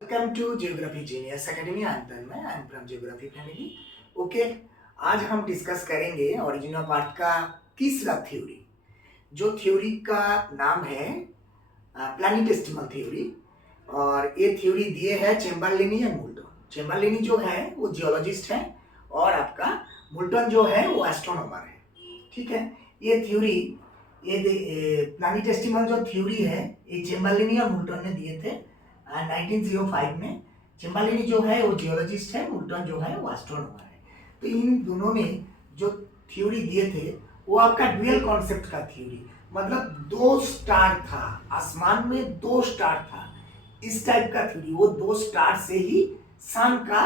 Welcome to geography genius academy. I am from geography family. Okay, आज हम discuss करेंगे origin of earth का तीसरा थ्योरी। जो थ्योरी का नाम है प्लैनेटेसिमल थ्योरी, और ये थ्योरी दिए है चेम्बरलिनी एंड मोल्टन। चेम्बरलिनी जो है वो जियोलॉजिस्ट है और आपका मोल्टन जो है वो एस्ट्रोनॉमर है। ठीक है, ये थ्योरी ये प्लैनेटेसिमल जो थ्योरी है ये चेम्बरलिनी और मोल्टन ने दिए थे 1905 में। चेम्बरलिनी जो है वो जियोलॉजिस्ट है, मोल्टन जो है वो एस्ट्रोनॉमर है। तो इन दोनों ने जो थ्योरी दिए थे वो आपका ड्यूअल कॉन्सेप्ट का थ्योरी, मतलब दो स्टार था, आसमान में दो स्टार था, इस टाइप का थ्योरी। वो दो स्टार से ही सन का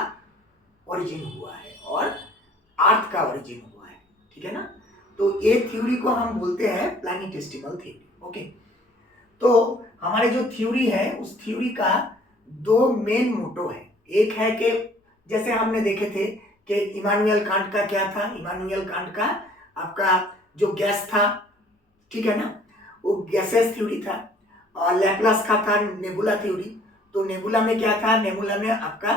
ओरिजिन हुआ है और अर्थ का ओरिजिन हुआ है। ठीक है ना। तो ये थ्योरी को हम बोलते हैं प्लैनेटेसिमल थ्योरी। ओके, तो हमारे जो थ्योरी है उस थ्योरी का दो मेन मोटो है। एक है कि जैसे हमने देखे थे कि इमानुएल कांट का क्या था। इमानुएल कांट का आपका जो गैस था, ठीक है ना, वो गैसेस थ्योरी था। और लैप्लास का था नेबुला थ्योरी। तो नेबुला में क्या था, नेबुला में आपका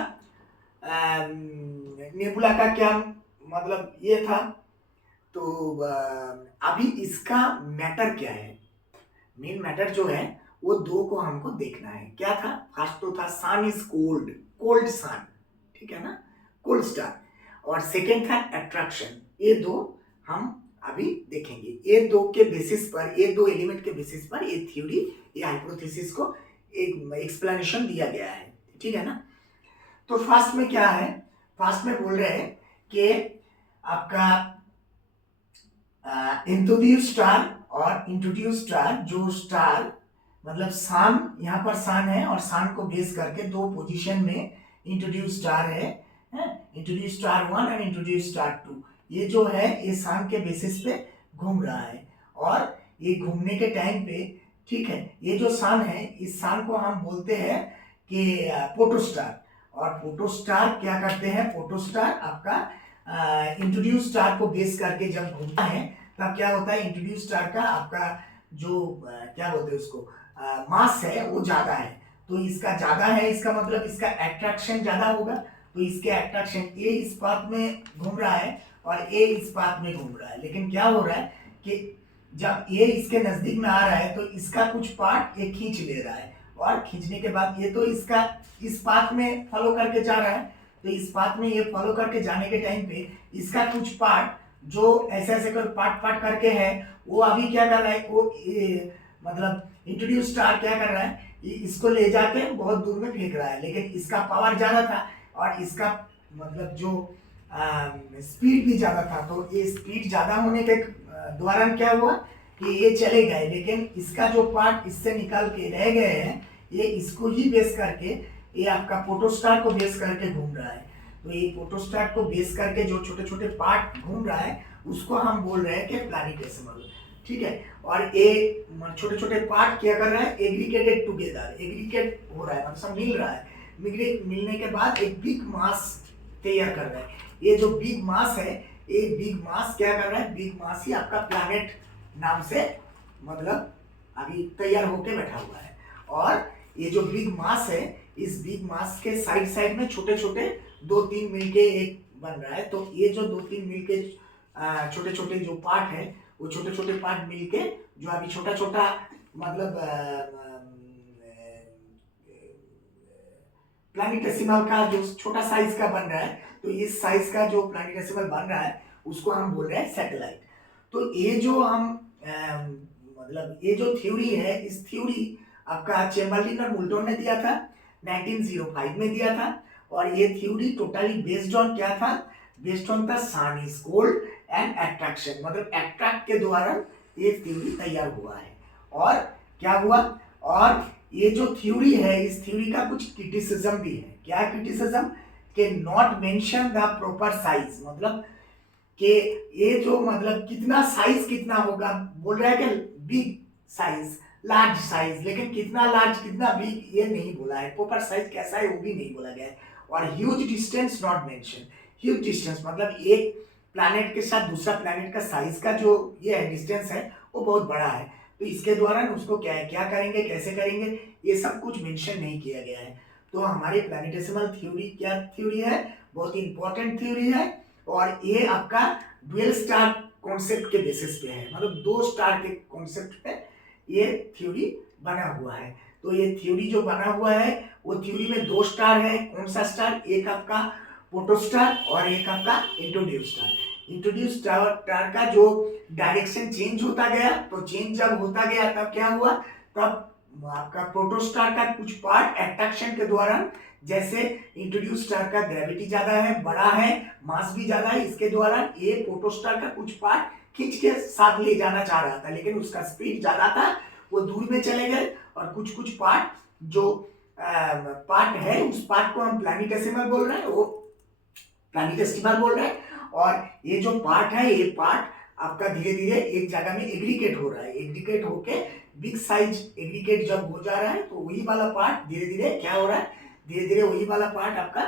नेबुला का क्या मतलब ये था। तो अभी इसका मैटर क्या है, मेन मैटर जो है वो दो को हमको देखना है। क्या था, फर्स्ट तो था सन इज कोल्ड, कोल्ड सन, ठीक है ना, कोल्ड स्टार। और सेकेंड था अट्रैक्शन। ये दो हम अभी देखेंगे। ये दो के बेसिस पर, ये दो एलिमेंट के बेसिस पर ये थ्योरी, ये हाइपोथेसिस को एक एक्सप्लेनेशन दिया गया है। ठीक है ना। तो फर्स्ट में क्या है, फर्स्ट में बोल रहे हैं कि आपका इंट्रोड्यूस स्टार और इंट्रोड्यूस स्टार, जो स्टार मतलब सन, यहाँ पर सन है और सन को बेस करके दो पोजीशन में इंट्रोड्यूस स्टार है, introduce star 1 and introduce star 2। ये जो है ये सन के बेसिस पे घूम रहा है और ये घूमने के टाइम पे, ठीक है, ये जो सन है इस सन को हम बोलते हैं कि फोटोस्टार। और फोटोस्टार क्या करते हैं, फोटोस्टार आपका इंट्रोड्यूस स्टार को बेस करके जब घूमता है तब क्या होता है, इंट्रोड्यूस स्टार का आपका जो क्या बोलते हैं उसको, मास है वो ज्यादा है। तो इसका ज्यादा है, इसका मतलब इसका अट्रैक्शन ज्यादा होगा। तो इसके अट्रैक्शन, ए इस पाथ में घूम रहा है और ए इस पाथ में घूम रहा है। लेकिन क्या हो रहा है कि जब ए इसके नजदीक में आ रहा है तो इसका कुछ पार्ट ये खींच ले रहा है, और खींचने के बाद ये तो इसका इस पाथ में फॉलो करके जा रहा है। तो इस पाथ में ये फॉलो करके जाने के टाइम पे इसका कुछ पार्ट जो ऐसे ऐसे कर पार्ट पार्ट करके है, वो अभी क्या कर रहा है, वो मतलब इंट्रोड्यूस स्टार क्या कर रहा है, इसको ले जाके बहुत दूर में फेंक रहा है। लेकिन इसका पावर ज्यादा था और इसका मतलब जो स्पीड भी ज्यादा था। तो ये स्पीड ज्यादा होने के दौरान क्या हुआ कि ये चले गए, लेकिन इसका जो पार्ट इससे निकाल के रह गए हैं, ये इसको ही बेस करके, ये आपका फोटोस्टार को बेस करके घूम रहा है। तो ये फोटोस्टार को बेस करके जो छोटे छोटे पार्ट घूम रहा है उसको हम बोल रहे हैं कि प्लैनेटेसिमल। ठीक है। और ये छोटे छोटे पार्ट क्या कर रहा है, एग्रीगेटेड टुगेदर, एग्रीगेट हो रहा है, मतलब मिल रहा है। मिलने के बाद एक बिग मास तैयार कर रहा है। ये जो बिग मास है, ये बिग मास क्या कर रहा है, बिग मास ही आपका प्लैनेट नाम से मतलब अभी तैयार होके बैठा हुआ है। और ये जो बिग मास है, इस बिग मास के साइड साइड में छोटे छोटे दो तीन मिलके एक बन रहा है। तो ये जो दो तीन मिलके छोटे छोटे जो पार्ट है, वो छोटे छोटे पार्ट मिलके जो अभी छोटा छोटा मतलब प्लैनेटेसिमल का जो छोटा साइज का बन रहा है, तो इस साइज का जो प्लैनेटेसिमल बन रहा है उसको हम बोल रहे हैं सैटेलाइट। तो ये जो हम मतलब ये जो थ्योरी है, इस थ्योरी आपका चेम्बरलिन और मोल्टन ने दिया था 1905 में दिया था। और ये थ्योरी टोटली बेस्ड ऑन क्या था, based on the sun is cold and attraction, मतलब अट्रैक्ट के द्वारा ये थ्योरी तैयार हुआ है। और क्या हुआ, और ये जो थ्योरी है इस थ्योरी का कुछ क्रिटिसिज्म भी है। क्या क्रिटिसिज्म, के not mention the proper size, मतलब कि ये जो मतलब कितना साइज कितना होगा, बोल रहा है कि बिग साइज, लार्ज साइज, लेकिन कितना लार्ज कितना बिग ये नहीं बोला है। प्रॉपर साइज कैसा है वो भी नहीं बोला गया है। और huge distance not mention, huge distance मतलब एक प्लैनेट के साथ दूसरा प्लैनेट का साइज का जो ये है डिस्टेंस है वो बहुत बड़ा है। तो इसके द्वारा उसको क्या है, क्या करेंगे, कैसे करेंगे, ये सब कुछ मेंशन नहीं किया गया है। तो हमारी प्लैनेटेसिमल थ्योरी क्या थ्योरी है, बहुत इंपॉर्टेंट थ्योरी है, और ये आपका ड्यूअल स्टार कॉन्सेप्ट के बेसिस पे है, मतलब 2 स्टार के कॉन्सेप्ट पे ये थ्योरी बना हुआ है। तो ये थ्योरी जो बना हुआ है वो थ्योरी में 2 स्टार है। कौन सा स्टार? एक आपका प्रोटोस्टार और एक आपका इंट्रोड्यूस स्टार। इंट्रोड्यूस स्टार का जो डायरेक्शन चेंज होता गया, तो चेंज जब होता गया तब क्या हुआ, तब आपका प्रोटोस्टार का कुछ पार्ट अट्रैक्शन के दौरान, जैसे इंट्रोड्यूस स्टार का ग्रेविटी ज्यादा है, बड़ा है, मास भी ज्यादा है, इसके दौरान ये प्रोटोस्टार का कुछ पार्ट खींच के साथ ले जाना चाह रहा था, लेकिन उसका स्पीड ज्यादा था, वो दूर में चले गए, और कुछ कुछ पार्ट जो पार्ट है उस पार्ट को हम प्लैनेटेसिमल बोल रहे हैं, वो प्लैनेटेसिमल बोल रहे हैं, और ये जो पार्ट है ये पार्ट आपका धीरे धीरे एक जगह में एग्रीगेट हो रहा है, एग्रीगेट होके बिग साइज एग्रीगेट जब हो जा रहा है तो वही वाला पार्ट धीरे धीरे क्या हो रहा है, धीरे धीरे वही वाला पार्ट आपका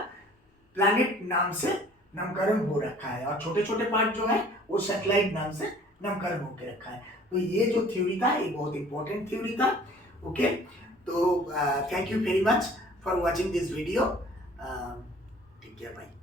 प्लैनेट नाम से नामकरण हो रखा है, और छोटे छोटे पार्ट जो है वो सैटेलाइट नाम से नामकरण होकर रखा है। तो ये जो थ्योरी था ये बहुत इंपॉर्टेंट थ्योरी था। ओके, तो thank you very much for watching this video. ठीक है भाई।